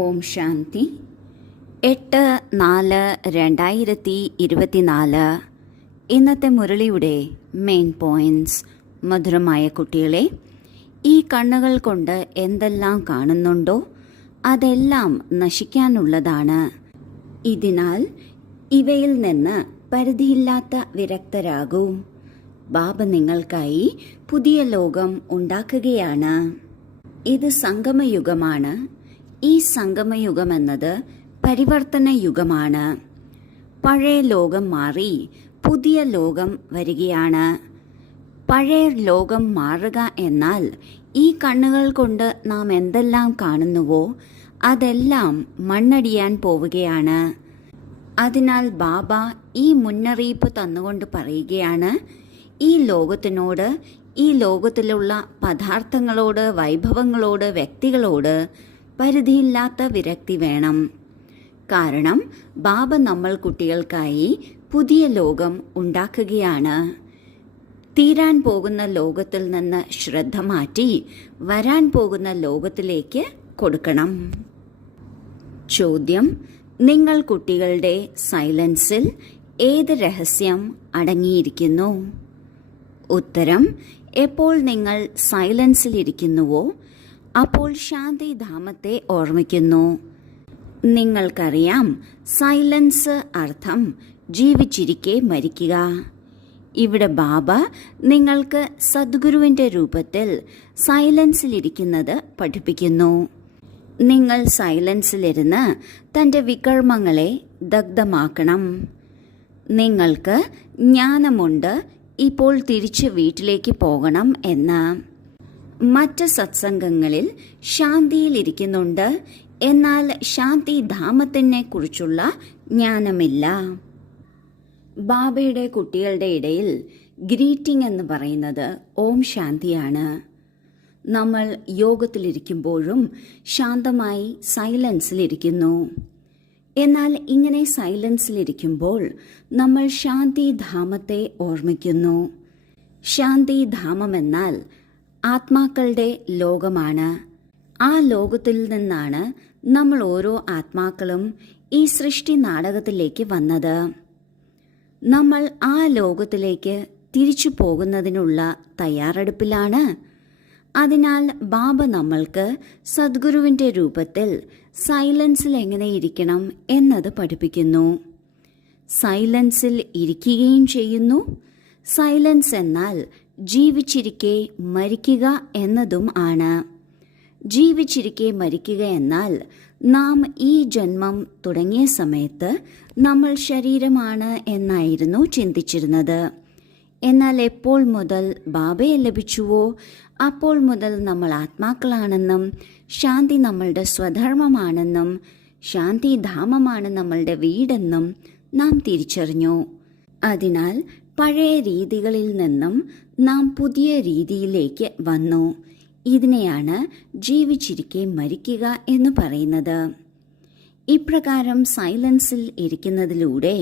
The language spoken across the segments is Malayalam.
ഓം ശാന്തി. 8/4/2024 ഇന്നത്തെ മുരളിയുടെ മെയിൻ പോയിന്റ്സ്. മധുരമായ കുട്ടികളെ, ഈ കണ്ണുകൾ കൊണ്ട് എന്തെല്ലാം കാണുന്നുണ്ടോ അതെല്ലാം നശിക്കാനുള്ളതാണ്. ഇതിനാൽ ഇവയിൽ നിന്ന് പരിധിയില്ലാത്ത വിരക്തരാകൂ. ബാബ നിങ്ങൾക്കായി പുതിയ ലോകം ഉണ്ടാക്കുകയാണ്. ഇത് സംഗമയുഗമാണ്. ഈ സംഗമയുഗമെന്നത് പരിവർത്തന യുഗമാണ്. പഴയ ലോകം മാറി പുതിയ ലോകം വരികയാണ്. പഴയ ലോകം മാറുക എന്നാൽ ഈ കണ്ണുകൾ കൊണ്ട് നാം എന്തെല്ലാം കാണുന്നുവോ അതെല്ലാം മണ്ണടിയാൻ പോവുകയാണ്. അതിനാൽ ബാബ ഈ മുന്നറിയിപ്പ് തന്നുകൊണ്ട് പറയുകയാണ്, ഈ ലോകത്തിനോട്, ഈ ലോകത്തിലുള്ള പദാർത്ഥങ്ങളോട്, വൈഭവങ്ങളോട്, വ്യക്തികളോട് പരിധിയില്ലാത്ത വിരക്തി വേണം. കാരണം ബാബ നമ്മൾ കുട്ടികൾക്കായി പുതിയ ലോകം ഉണ്ടാക്കുകയാണ്. തീരാൻ പോകുന്ന ലോകത്തിൽ നിന്ന് ശ്രദ്ധ മാറ്റി വരാൻ പോകുന്ന ലോകത്തിലേക്ക് കൊടുക്കണം. ചോദ്യം: നിങ്ങൾ കുട്ടികളുടെ സൈലൻസിൽ ഏത് രഹസ്യം അടങ്ങിയിരിക്കുന്നു? ഉത്തരം: എപ്പോൾ നിങ്ങൾ സൈലൻസിലിരിക്കുന്നുവോ അപ്പോൾ ശാന്തിധാമത്തെ ഓർമ്മിക്കുന്നു. നിങ്ങൾക്കറിയാം, സൈലൻസ് അർത്ഥം ജീവിച്ചിരിക്കെ മരിക്കുക. ഇവിടെ ബാബ നിങ്ങൾക്ക് സദ്ഗുരുവിൻ്റെ രൂപത്തിൽ സൈലൻസിലിരിക്കുന്നത് പഠിപ്പിക്കുന്നു. നിങ്ങൾ സൈലൻസിലിരുന്ന് തൻ്റെ വികർമ്മങ്ങളെ ദഗ്ധമാക്കണം. നിങ്ങൾക്ക് ജ്ഞാനമുണ്ട് ഇപ്പോൾ തിരിച്ച് വീട്ടിലേക്ക് പോകണം എന്ന്. മറ്റ് സത്സംഗങ്ങളിൽ ശാന്തിയിലിരിക്കുന്നുണ്ട്, എന്നാൽ ശാന്തിധാമത്തിനെ കുറിച്ചുള്ള ജ്ഞാനമില്ല. ബാബയുടെ കുട്ടികളുടെ ഇടയിൽ ഗ്രീറ്റിംഗ് എന്ന് പറയുന്നത് ഓം ശാന്തിയാണ്. നമ്മൾ യോഗത്തിലിരിക്കുമ്പോഴും ശാന്തമായി സൈലൻസിലിരിക്കുന്നു. എന്നാൽ ഇങ്ങനെ സൈലൻസിലിരിക്കുമ്പോൾ നമ്മൾ ശാന്തിധാമത്തെ ഓർമ്മിക്കുന്നു. ശാന്തിധാമമെന്നാൽ ആത്മാക്കളുടെ ലോകമാണ്. ആ ലോകത്തിൽ നിന്നാണ് നമ്മൾ ഓരോ ആത്മാക്കളും ഈ സൃഷ്ടി നാടകത്തിലേക്ക് വന്നത്. നമ്മൾ ആ ലോകത്തിലേക്ക് തിരിച്ചു പോകുന്നതിനുള്ള തയ്യാറെടുപ്പിലാണ്. അതിനാൽ ബാബ നമ്മൾക്ക് സദ്ഗുരുവിൻ്റെ രൂപത്തിൽ സൈലൻസിൽ എങ്ങനെ ഇരിക്കണം എന്നത് പഠിപ്പിക്കുന്നു. സൈലൻസിൽ ഇരിക്കുകയും ചെയ്യുന്നു. സൈലൻസ് എന്നാൽ ജീവിച്ചിരിക്കെ മരിക്കുക എന്നതും ആണ്. ജീവിച്ചിരിക്കെ മരിക്കുക എന്നാൽ നാം ഈ ജന്മം തുടങ്ങിയ സമയത്ത് നമ്മൾ ശരീരമാണ് എന്നായിരുന്നു ചിന്തിച്ചിരുന്നത്. എന്നാൽ എപ്പോൾ മുതൽ ബാബയെ ലഭിച്ചുവോ അപ്പോൾ മുതൽ നമ്മൾ ആത്മാക്കളാണെന്നും ശാന്തി നമ്മളുടെ സ്വധർമ്മമാണെന്നും ശാന്തിധാമമാണ് നമ്മളുടെ വീടെന്നും നാം തിരിച്ചറിഞ്ഞു. അതിനാൽ പഴയ രീതികളിൽ നിന്നും നാം പുതിയ രീതിയിലേക്ക് വന്നു. ഇതിനെയാണ് ജീവിച്ചിരിക്കെ മരിക്കുക എന്ന് പറയുന്നത്. ഇപ്രകാരം സൈലൻസിൽ ഇരിക്കുന്നതിലൂടെ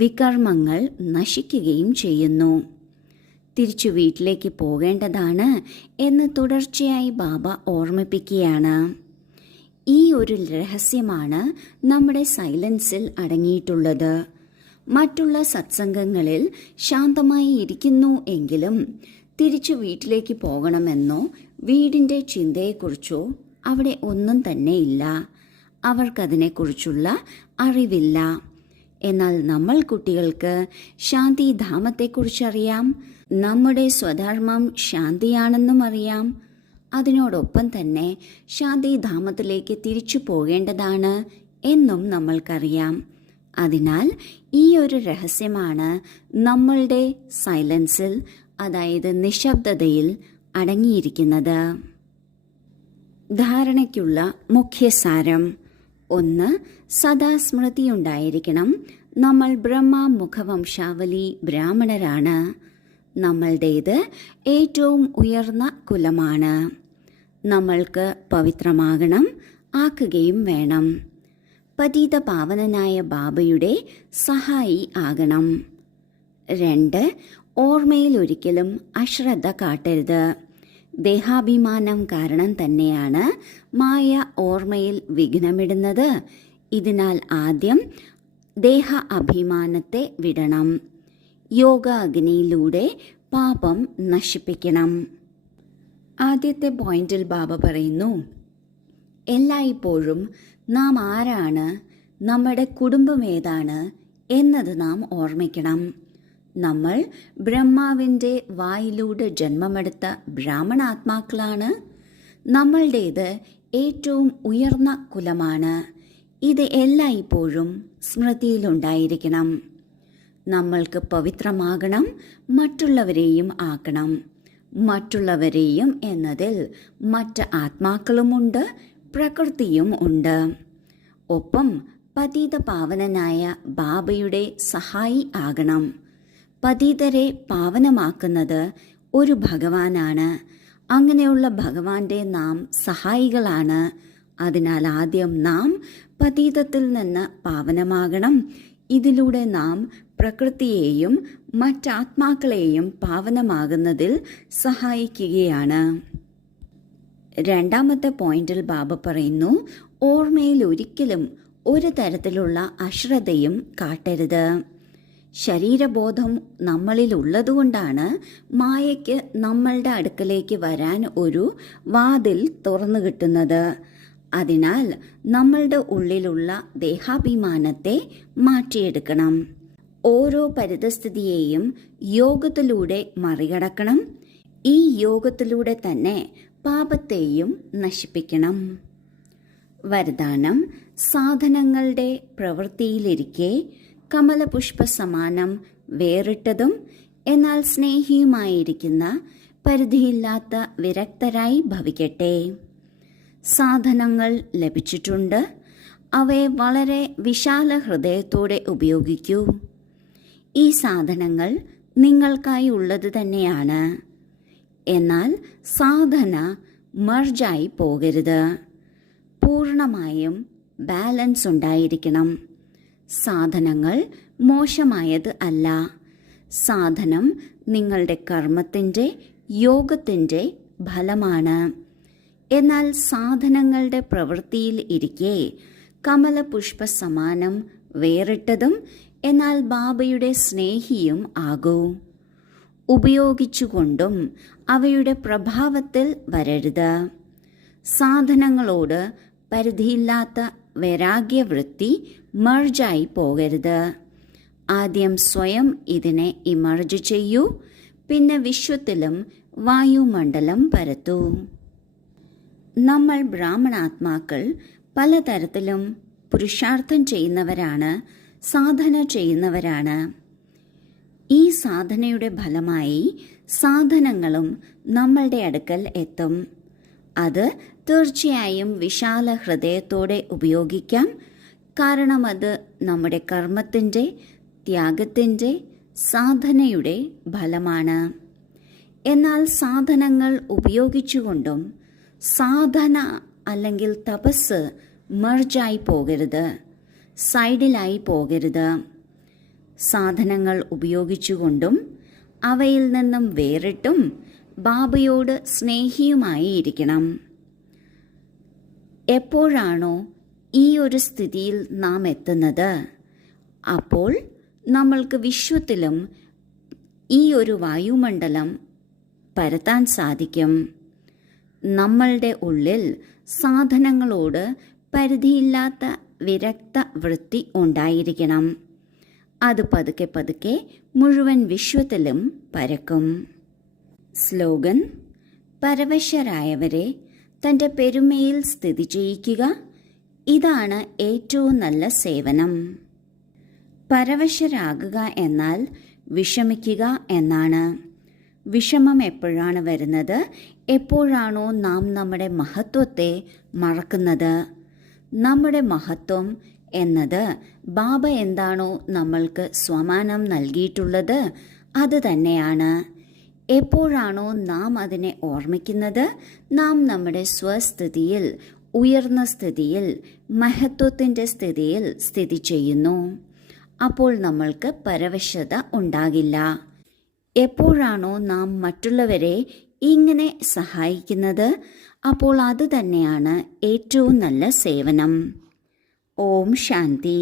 വികർമ്മങ്ങൾ നശിക്കുകയും ചെയ്യുന്നു. തിരിച്ചു വീട്ടിലേക്ക് പോകേണ്ടതാണ് എന്ന് തുടർച്ചയായി ബാബ ഓർമ്മിപ്പിക്കുകയാണ്. ഈ ഒരു രഹസ്യമാണ് നമ്മുടെ സൈലൻസിൽ അടങ്ങിയിട്ടുള്ളത്. മറ്റുള്ള സത്സംഗങ്ങളിൽ ശാന്തമായി ഇരിക്കുന്നു എങ്കിലും തിരിച്ചു വീട്ടിലേക്ക് പോകണമെന്നോ വീടിൻ്റെ ചിന്തയെക്കുറിച്ചോ അവിടെ ഒന്നും തന്നെ ഇല്ല. അവർക്കതിനെക്കുറിച്ചുള്ള അറിവില്ല. എന്നാൽ നമ്മൾ കുട്ടികൾക്ക് ശാന്തിധാമത്തെക്കുറിച്ചറിയാം. നമ്മുടെ സ്വധർമ്മം ശാന്തിയാണെന്നും അറിയാം. അതിനോടൊപ്പം തന്നെ ശാന്തിധാമത്തിലേക്ക് തിരിച്ചു പോകേണ്ടതാണ് എന്നും നമ്മൾക്കറിയാം. അതിനാൽ ഈ ഒരു രഹസ്യമാണ് നമ്മളുടെ സൈലൻസിൽ, അതായത് നിശബ്ദതയിൽ അടങ്ങിയിരിക്കുന്നത്. ധാരണയ്ക്കുള്ള മുഖ്യസാരം: 1. സദാ സ്മൃതിയുണ്ടായിരിക്കണം, നമ്മൾ ബ്രഹ്മ മുഖവംശാവലി ബ്രാഹ്മണരാണ്. നമ്മളുടേത് ഏറ്റവും ഉയർന്ന കുലമാണ്. നമ്മൾക്ക് പവിത്രമാകണം, ആക്കുകയും വേണം. പതിത പാവനനായ ബാബയുടെ സഹായി ആകണം. 2. ഓർമ്മയിൽ ഒരിക്കലും അശ്രദ്ധ കാട്ടരുത്. ദേഹാഭിമാനം കാരണം തന്നെയാണ് മായ ഓർമ്മയിൽ വിഘ്നമിടുന്നത്. ഇതിനാൽ ആദ്യം ദേഹ അഭിമാനത്തെ വിടണം. യോഗ അഗ്നിയിലൂടെ പാപം നശിപ്പിക്കണം. ആദ്യത്തെ പോയിന്റിൽ ബാബ പറയുന്നു, എല്ലായ്പ്പോഴും നാം ആരാണ്, നമ്മുടെ കുടുംബം ഏതാണ് എന്നത് നാം ഓർമ്മിക്കണം. നമ്മൾ ബ്രഹ്മാവിൻ്റെ വായിലൂടെ ജന്മമെടുത്ത ബ്രാഹ്മണാത്മാക്കളാണ്. നമ്മളുടേത് ഏറ്റവും ഉയർന്ന കുലമാണ്. ഇത് എല്ലായ്പ്പോഴും സ്മൃതിയിലുണ്ടായിരിക്കണം. നമ്മൾക്ക് പവിത്രമാകണം, മറ്റുള്ളവരെയും ആക്കണം. മറ്റുള്ളവരെയും എന്നതിൽ മറ്റ് ആത്മാക്കളുമുണ്ട്, പ്രകൃതിയും ഉണ്ട്. ഒപ്പം പതിത പാവനനായ ബാബയുടെ സഹായി ആകണം. പതിതരെ പാവനമാക്കുന്നത് ഒരു ഭഗവാനാണ്. അങ്ങനെയുള്ള ഭഗവാന്റെ നാം സഹായികളാണ്. അതിനാൽ ആദ്യം നാം പതീതത്തിൽ നിന്ന് പാവനമാകണം. ഇതിലൂടെ നാം പ്രകൃതിയെയും മറ്റാത്മാക്കളെയും പാവനമാകുന്നതിൽ സഹായിക്കുകയാണ്. രണ്ടാമത്തെ പോയിന്റിൽ ബാബ പറയുന്നു, ഓർമ്മയിൽ ഒരിക്കലും ഒരു തരത്തിലുള്ള അശ്രദ്ധയും കാട്ടരുത്. ശരീരബോധം നമ്മളിൽ ഉള്ളതുകൊണ്ടാണ് മായയ്ക്ക് നമ്മളുടെ അടുക്കലേക്ക് വരാൻ ഒരു വാതിൽ തുറന്നു കിട്ടുന്നത്. അതിനാൽ നമ്മളുടെ ഉള്ളിലുള്ള ദേഹാഭിമാനത്തെ മാറ്റിയെടുക്കണം. ഓരോ പരിതസ്ഥിതിയെയും യോഗത്തിലൂടെ മറികടക്കണം. ഈ യോഗത്തിലൂടെ തന്നെ പാപത്തെയും നശിപ്പിക്കണം. വരദാനം: സാധനങ്ങളുടെ പ്രവൃത്തിയിലിരിക്കെ കമലപുഷ്പ സമാനം വേറിട്ടതും എന്നാൽ സ്നേഹിയുമായിരിക്കുന്ന പരിധിയില്ലാത്ത വിരക്തരായി ഭവിക്കട്ടെ. സാധനങ്ങൾ ലഭിച്ചിട്ടുണ്ട്. അവയെ വളരെ വിശാല ഹൃദയത്തോടെ ഉപയോഗിക്കൂ. ഈ സാധനങ്ങൾ നിങ്ങൾക്കായി ഉള്ളത് തന്നെയാണ്. എന്നാൽ സാധന മർജായി പോകരുത്. പൂർണ്ണമായും ബാലൻസ് ഉണ്ടായിരിക്കണം. സാധനങ്ങൾ മോശമായത് അല്ല. സാധനം നിങ്ങളുടെ കർമ്മത്തിൻ്റെ, യോഗത്തിൻ്റെ ഫലമാണ്. എന്നാൽ സാധനങ്ങളുടെ പ്രവൃത്തിയിൽ ഇരിക്കെ കമലപുഷ്പ സമാനം വേറിട്ടതും എന്നാൽ ബാബയുടെ സ്നേഹിയും ആകൂ. ഉപയോഗിച്ചുകൊണ്ടും അവയുടെ പ്രഭാവത്തിൽ വരരുത്. സാധനങ്ങളോട് പരിധിയില്ലാത്ത വൈരാഗ്യവൃത്തി മർജായി പോകരുത്. ആദ്യം സ്വയം ഇതിനെ ഇമർജ് ചെയ്യൂ, പിന്നെ വിശ്വത്തിലും വായുമണ്ഡലം പരത്തൂ. നമ്മൾ ബ്രാഹ്മണാത്മാക്കൾ പലതരത്തിലും പുരുഷാർത്ഥം ചെയ്യുന്നവരാണ്, സാധന ചെയ്യുന്നവരാണ്. ഈ സാധനയുടെ ഫലമായി സാധനങ്ങളും നമ്മളുടെ അടുക്കൽ എത്തും. അത് തീർച്ചയായും വിശാല ഹൃദയത്തോടെ ഉപയോഗിക്കാം. കാരണം അത് നമ്മുടെ കർമ്മത്തിൻ്റെ, ത്യാഗത്തിൻ്റെ, സാധനയുടെ ഫലമാണ്. എന്നാൽ സാധനങ്ങൾ ഉപയോഗിച്ചുകൊണ്ടും സാധന അല്ലെങ്കിൽ തപസ് മർജായി പോകരുത്, സൈഡിലായി പോകരുത്. സാധനങ്ങൾ ഉപയോഗിച്ചുകൊണ്ടും അവയിൽ നിന്നും വേറിട്ടും ബാബയോട് സ്നേഹിയുമായി ഇരിക്കണം. എപ്പോഴാണോ ഈ ഒരു സ്ഥിതിയിൽ നാം എത്തുന്നത്, അപ്പോൾ നമ്മൾക്ക് വിശ്വത്തിലും ഈ ഒരു വായുമണ്ഡലം പരത്താൻ സാധിക്കും. നമ്മളുടെ ഉള്ളിൽ സാധനങ്ങളോട് പരിധിയില്ലാത്ത വിരക്ത വൃത്തി ഉണ്ടായിരിക്കണം. അത് പതുക്കെ പതുക്കെ മുഴുവൻ വിശ്വത്തിലും പരക്കും. സ്ലോഗൻ: പരവശരായവരെ തൻ്റെ പെരുമയിൽ സ്ഥിതി ചെയ്യിക്കുക. ഇതാണ് ഏറ്റവും നല്ല സേവനം. പരവശരാകുക എന്നാൽ വിഷമിക്കുക എന്നാണ്. വിഷമം എപ്പോഴാണ് വരുന്നത്? എപ്പോഴാണോ നാം നമ്മുടെ മഹത്വത്തെ മറക്കുന്നത്. നമ്മുടെ മഹത്വം എന്നത് ബാബ എന്താണോ നമ്മൾക്ക് സ്വമാനം നൽകിയിട്ടുള്ളത് അത് തന്നെയാണ്. എപ്പോഴാണോ നാം അതിനെ ഓർമ്മിക്കുന്നത്, നാം നമ്മുടെ സ്വസ്ഥിതിയിൽ, ഉയർന്ന സ്ഥിതിയിൽ, മഹത്വത്തിൻ്റെ സ്ഥിതിയിൽ സ്ഥിതി ചെയ്യുന്നു. അപ്പോൾ നമ്മൾക്ക് പരവശത ഉണ്ടാകില്ല. എപ്പോഴാണോ നാം മറ്റുള്ളവരെ ഇങ്ങനെ സഹായിക്കുന്നത്, അപ്പോൾ അതുതന്നെയാണ് ഏറ്റവും നല്ല സേവനം. ഓം ശാന്തി.